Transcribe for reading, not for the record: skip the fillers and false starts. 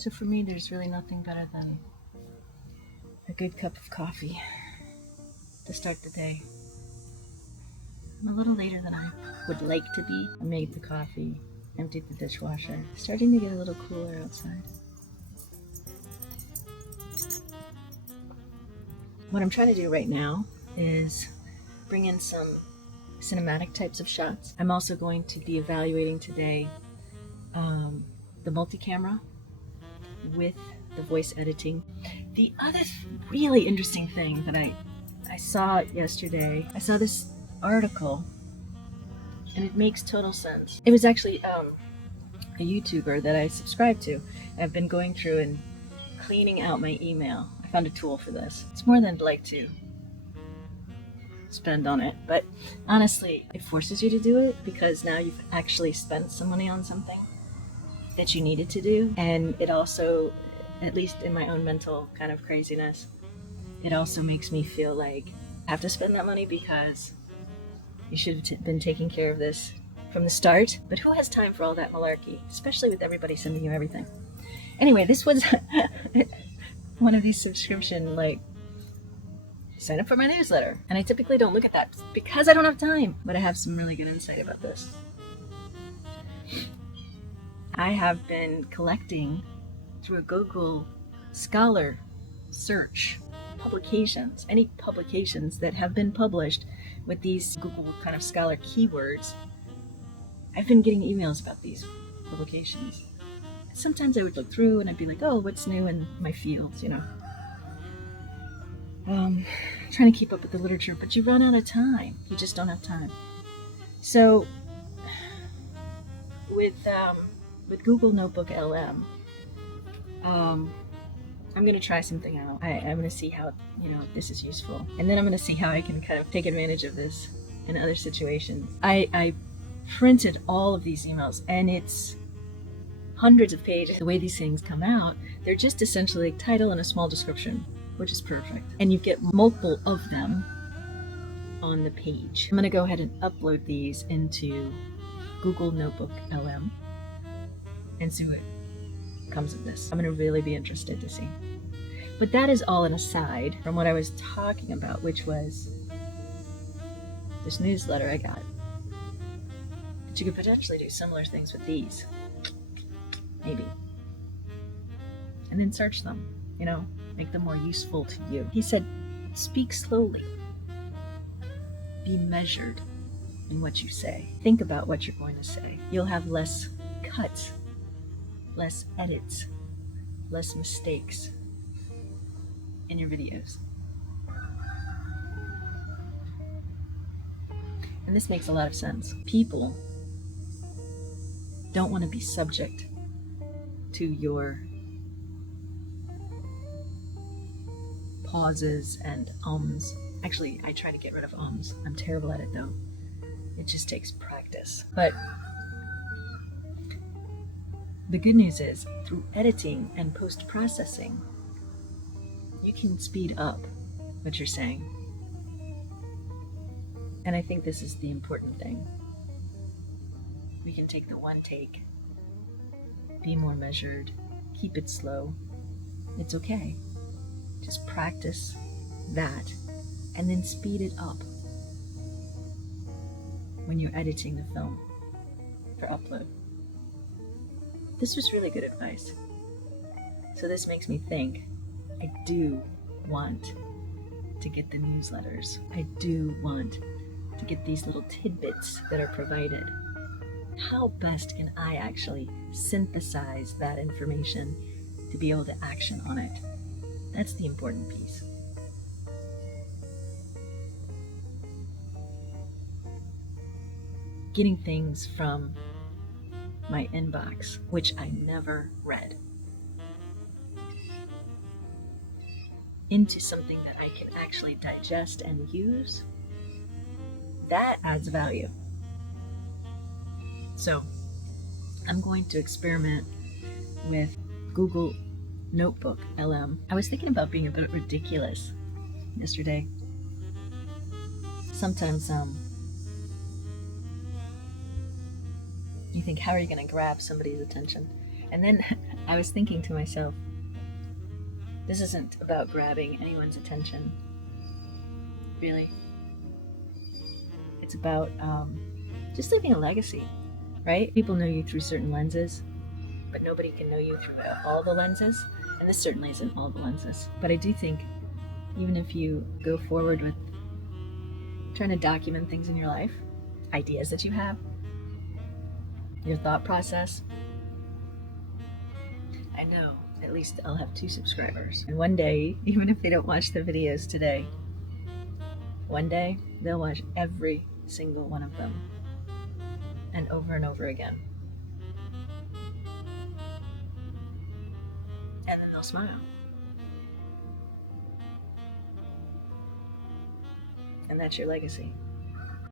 So for me, there's really nothing better than a good cup of coffee to start the day. I'm a little later than I would like to be. I made the coffee, emptied the dishwasher. Starting to get a little cooler outside. What I'm trying to do right now is bring in some cinematic types of shots. I'm also going to be evaluating today the multi-camera with the voice editing. The other really interesting thing that I saw yesterday, I saw this article and it makes total sense. It was actually a YouTuber that I subscribe to. I've been going through and cleaning out my email. I found a tool for this. It's more than I'd like to spend on it, but honestly, it forces you to do it because now you've actually spent some money on something that you needed to do. And it also, at least in my own mental kind of craziness, it also makes me feel like I have to spend that money because you should have been taking care of this from the start. But who has time for all that malarkey, especially with everybody sending you everything? Anyway, this was one of these subscription, like, sign up for my newsletter. And I typically don't look at that because I don't have time, but I have some really good insight about this. I have been collecting through a Google Scholar search publications, any publications that have been published with these Google kind of Scholar keywords. I've been getting emails about these publications. Sometimes I would look through and I'd be like, oh, what's new in my fields, trying to keep up with the literature, but you run out of time. You just don't have time. So with Google Notebook LM, I'm going to try something out. I'm going to see how, this is useful. And then I'm going to see how I can kind of take advantage of this in other situations. I printed all of these emails, and it's hundreds of pages. The way these things come out, they're just essentially a title and a small description, which is perfect. And you get multiple of them on the page. I'm going to go ahead and upload these into Google Notebook LM and see what comes of this. I'm going to really be interested to see. But that is all an aside from what I was talking about, which was this newsletter I got. But you could potentially do similar things with these. Maybe. And then search them, make them more useful to you. He said, speak slowly. Be measured in what you say. Think about what you're going to say. You'll have less cuts, less edits, less mistakes in your videos. And this makes a lot of sense. People don't want to be subject to your pauses and ums. Actually, I try to get rid of ums. I'm terrible at it though. It just takes practice. But the good news is, through editing and post-processing, you can speed up what you're saying. And I think this is the important thing. We can take the one take, be more measured, keep it slow. It's okay. Just practice that and then speed it up when you're editing the film for upload. This was really good advice. So this makes me think, I do want to get the newsletters. I do want to get these little tidbits that are provided. How best can I actually synthesize that information to be able to action on it? That's the important piece. Getting things from my inbox, which I never read, into something that I can actually digest and use, that adds value. So I'm going to experiment with Google Notebook LM. I was thinking about being a bit ridiculous yesterday. Sometimes you think, how are you going to grab somebody's attention? And then I was thinking to myself, this isn't about grabbing anyone's attention, really. It's about just leaving a legacy, right? People know you through certain lenses, but nobody can know you through all the lenses. And this certainly isn't all the lenses. But I do think even if you go forward with trying to document things in your life, ideas that you have, your thought process, I know at least I'll have 2 subscribers. And one day, even if they don't watch the videos today, one day they'll watch every single one of them and over again. And then they'll smile. And that's your legacy.